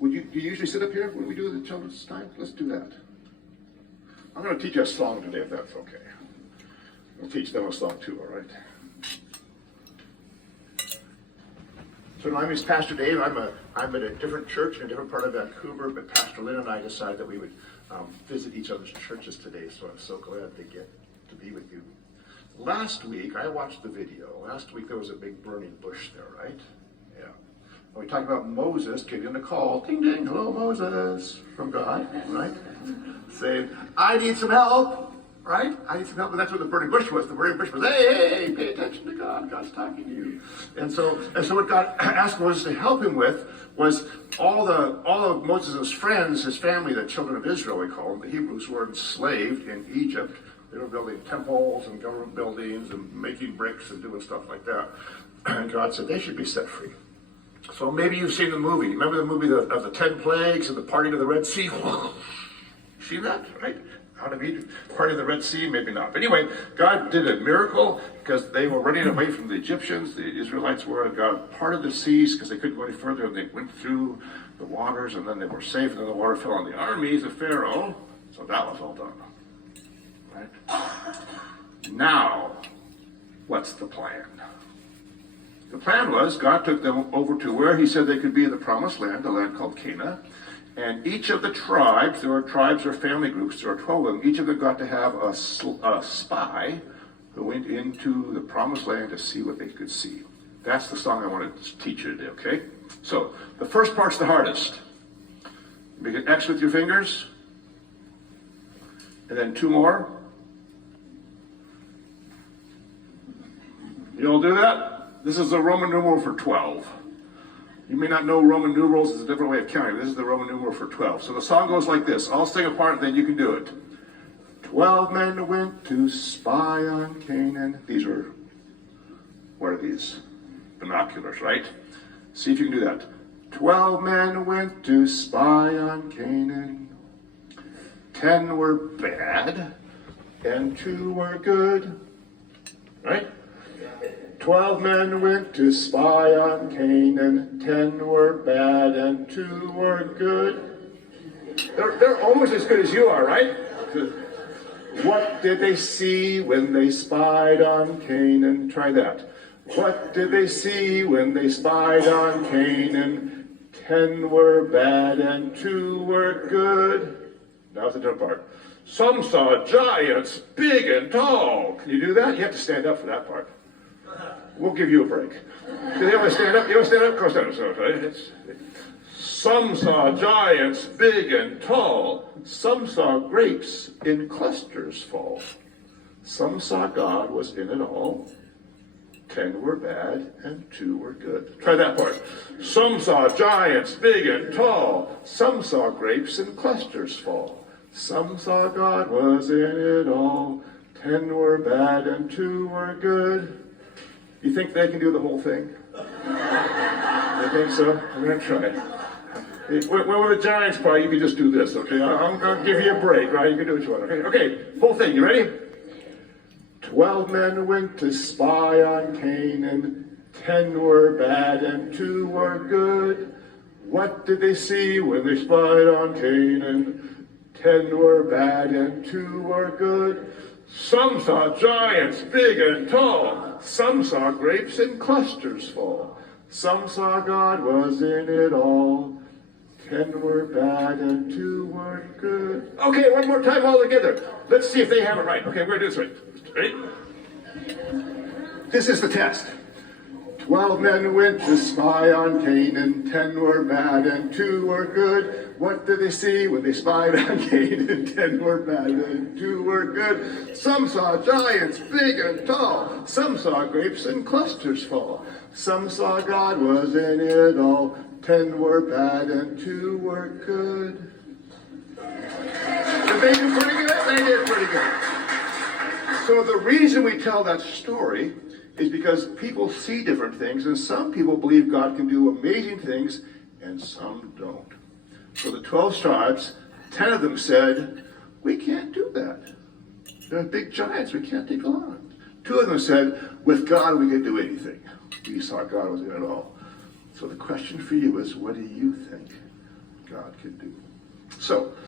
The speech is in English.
Do you usually sit up here when we do the children's time? Let's do that. I'm going to teach you a song today, if that's okay. I'll teach them a song too, all right? So my name is Pastor Dave. I'm at a different church in a different part of Vancouver, but Pastor Lynn and I decided that we would visit each other's churches today, so I'm so glad to get to be with you. Last week, I watched the video. Last week there was a big burning bush there, right? Yeah. And we talked about Moses getting a call, ding ding, hello Moses, from God, right? Saying, I need some help, right? I need some help, and that's what the burning bush was. The burning bush was, hey, pay attention to God. God's talking to you. And so what God asked Moses to help him with was all of Moses' friends, his family, the children of Israel, we call them, the Hebrews, were enslaved in Egypt. They were building temples and government buildings and making bricks and doing stuff like that. And God said they should be set free. So maybe you've seen the movie. Remember the movie of the 10 plagues and the parting of the Red Sea? Seen that, right? Out of Egypt, parting of the Red Sea, maybe not. But anyway, God did a miracle because they were running away from the Egyptians. The Israelites were, and God parted the seas because they couldn't go any further, and they went through the waters, and then they were safe, and then the water fell on the armies of Pharaoh. So that was all done. Right? Now, what's the plan? The plan was God took them over to where he said they could be in the promised land, the land called Canaan. And each of the tribes, there are tribes or family groups, there are 12 of them, each of them got to have a spy who went into the promised land to see what they could see. That's the song I want to teach you today, okay? So, the first part's the hardest. Make an X with your fingers. And then 2 more. You all do that? This is the Roman numeral for 12. You may not know Roman numerals is a different way of counting. This is the Roman numeral for 12. So the song goes like this. I'll sing a part, then you can do it. 12 men went to spy on Canaan. These are, what are these? Binoculars, right? See if you can do that. 12 men went to spy on Canaan. 10 were bad, and 2 were good. Right? 12 men went to spy on Canaan. 10 were bad, and 2 were good. They're almost as good as you are, right? What did they see when they spied on Canaan? Try that. What did they see when they spied on Canaan? 10 were bad, and 2 were good. Now's the different part. Some saw giants, big and tall. Can you do that? You have to stand up for that part. We'll give you a break. Do they ever stand up? You ever stand up? Of course, stand up. Right? Some saw giants, big and tall. Some saw grapes in clusters fall. Some saw God was in it all. 10 were bad, and 2 were good. Try that part. Some saw giants, big and tall. Some saw grapes in clusters fall. Some saw God was in it all. 10 were bad, and 2 were good. You think they can do the whole thing? You think so? I'm going to try. When with the Giants part, you can just do this, okay? I'm going to give you a break, right? You can do what you want, okay? Okay, whole thing. You ready? 12 men went to spy on Canaan. 10 were bad and 2 were good. What did they see when they spied on Canaan? 10 were bad and 2 were good. Some saw giants big and tall. Some saw grapes in clusters fall. Some saw God was in it all. 10 were bad and 2 were good. Okay, one more time all together. Let's see if they have it right. Okay, we're going to do this right. Ready? This is the test. 12 men went to spy on Canaan. 10 were bad and 2 were good. What did they see when they spied on Canaan? 10 were bad and 2 were good. Some saw giants big and tall. Some saw grapes in clusters fall. Some saw God was in it all. 10 were bad and 2 were good. Did they do pretty good? They did pretty good. So the reason we tell that story is because people see different things, and some people believe God can do amazing things, and some don't. So the 12 tribes, 10 of them said, we can't do that. They're big giants, we can't take them on. 2 of them said, with God we can do anything. We saw God was in it all. So the question for you is, what do you think? God can do. So,